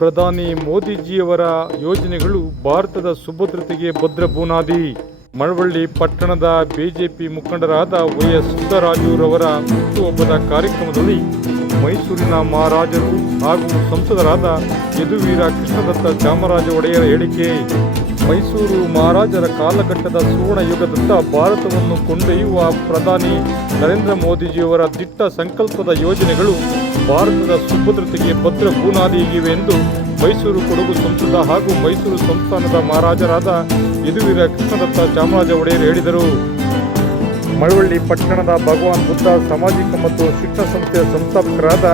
ಪ್ರಧಾನಿ ಮೋದಿಜಿಯವರ ಯೋಜನೆಗಳು ಭಾರತದ ಸುಭದ್ರತೆಗೆ ಭದ್ರ ಬುನಾದಿ. ಮಳವಳ್ಳಿ ಪಟ್ಟಣದ ಬಿಜೆಪಿ ಮುಖಂಡರಾದ ವೈಎಸ್ ಸಿದ್ದರಾಜುರವರ ಹುಟ್ಟುಹಬ್ಬದ ಕಾರ್ಯಕ್ರಮದಲ್ಲಿ ಮೈಸೂರಿನ ಮಹಾರಾಜರು ಹಾಗೂ ಸಂಸದರಾದ ಯದುವೀರ ಕೃಷ್ಣದತ್ತ ಚಾಮರಾಜ ಒಡೆಯರ ಹೇಳಿಕೆ. ಮೈಸೂರು ಮಹಾರಾಜರ ಕಾಲಘಟ್ಟದ ಸುವರ್ಣ ಯುಗದತ್ತ ಭಾರತವನ್ನು ಕೊಂಡೊಯ್ಯುವ ಪ್ರಧಾನಿ ನರೇಂದ್ರ ಮೋದಿಜಿಯವರ ದಿಟ್ಟ ಸಂಕಲ್ಪದ ಯೋಜನೆಗಳು ಭಾರತದ ಸುಭದ್ರತೆಗೆ ಭದ್ರ ಬುನಾದಿಯಾಗಿವೆ ಎಂದು ಮೈಸೂರು ಕೊಡಗು ಸಂಸದ ಹಾಗೂ ಮೈಸೂರು ಸಂಸ್ಥಾನದ ಮಹಾರಾಜರಾದ ಯದುವೀರ ಕೃಷ್ಣದತ್ತ ಚಾಮರಾಜ ಒಡೆಯರ್ ಹೇಳಿದರು. ಮಳವಳ್ಳಿ ಪಟ್ಟಣದ ಭಗವಾನ್ ಬುದ್ಧ ಸಾಮಾಜಿಕ ಮತ್ತು ಶಿಕ್ಷಣ ಸಂಸ್ಥೆಯ ಸಂಸ್ಥಾಪಕರಾದ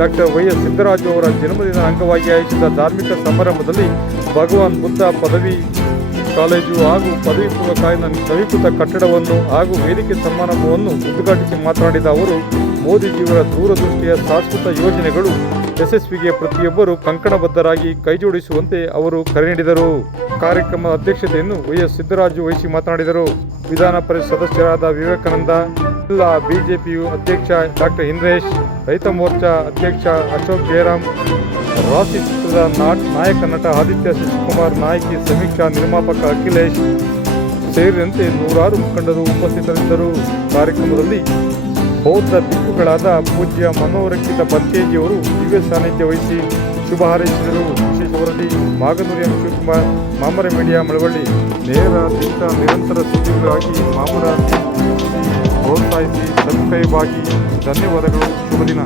ಡಾಕ್ಟರ್ ವೈಎಸ್ ಸಿದ್ದರಾಜು ಅವರ ಜನ್ಮದಿನ ಅಂಗವಾಗಿ ಆಯೋಜಿಸಿದ ಧಾರ್ಮಿಕ ಸಮಾರಂಭದಲ್ಲಿ ಭಗವಾನ್ ಬುದ್ಧ ಪದವಿ ಕಾಲೇಜು ಹಾಗೂ ಪದವಿ ಪೂರ್ವ ಕಾಲೇಜಿನ ನವೀಕೃತ ಕಟ್ಟಡವನ್ನು ಹಾಗೂ ವೇದಿಕೆ ಸಮಾರಂಭವನ್ನು ಉದ್ಘಾಟಿಸಿ ಮಾತನಾಡಿದ ಅವರು, ಮೋದಿಜಿಯವರ ದೂರದೃಷ್ಟಿಯ ಶಾಶ್ವತ ಯೋಜನೆಗಳು ಯಶಸ್ವಿಗೆ ಪ್ರತಿಯೊಬ್ಬರು ಕಂಕಣಬದ್ಧರಾಗಿ ಕೈಜೋಡಿಸುವಂತೆ ಅವರು ಕರೆ ನೀಡಿದರು. ಕಾರ್ಯಕ್ರಮದ ಅಧ್ಯಕ್ಷತೆಯನ್ನು ವೈಎಸ್ ಸಿದ್ದರಾಜು ವಹಿಸಿ ಮಾತನಾಡಿದರು. ವಿಧಾನ ಪರಿಷತ್ ಸದಸ್ಯರಾದ ವಿವೇಕಾನಂದ, ಜಿಲ್ಲಾ ಬಿಜೆಪಿ ಅಧ್ಯಕ್ಷ ಡಾಕ್ಟರ್ ಇಂದ್ರೇಶ್, ರೈತ ಮೋರ್ಚಾ ಅಧ್ಯಕ್ಷ ಅಶೋಕ್ ಜಯರಾಮ್, ರಾಶಿ ಚಿತ್ರದ ನಾಯಕ ನಟ ಆದಿತ್ಯ ಶಶಿಕುಮಾರ್, ನಾಯಕಿ ಸಮೀಕ್ಷಾ, ನಿರ್ಮಾಪಕ ಅಖಿಲೇಶ್ ಸೇರಿದಂತೆ ನೂರಾರು ಮುಖಂಡರು ಉಪಸ್ಥಿತರಿದ್ದರು. ಕಾರ್ಯಕ್ರಮದಲ್ಲಿ ಬೌದ್ಧ ಭಿಕ್ಕುಗಳಾದ ಪೂಜ್ಯ ಮನೋರಕ್ಷಿತ ಬತ್ತೇಜಿಯವರು ದಿವ್ಯ ಸಾನ್ನಿಧ್ಯ ವಹಿಸಿ ಶುಭ ಹಾರೈಸಿದರು. ವಿಶೇಷ ವರದಿ ಮಾಗನೂರಿಯ ಶಿವಕುಮಾರ್, ಮಾಮರ ಮೀಡಿಯಾ, ಮಳವಳ್ಳಿ. ನೇರ ದಿಟ್ಟ ನಿರಂತರ ಸುದ್ದಿಗಳಿಗಾಗಿ ಮಾಮರ ಪ್ರೋತ್ಸಾಹಿಸಿ ಸಬ್ಸ್ಕ್ರೈಬ್ ಆಗಿ. ಧನ್ಯವಾದಗಳು. ಶುಭ ದಿನ.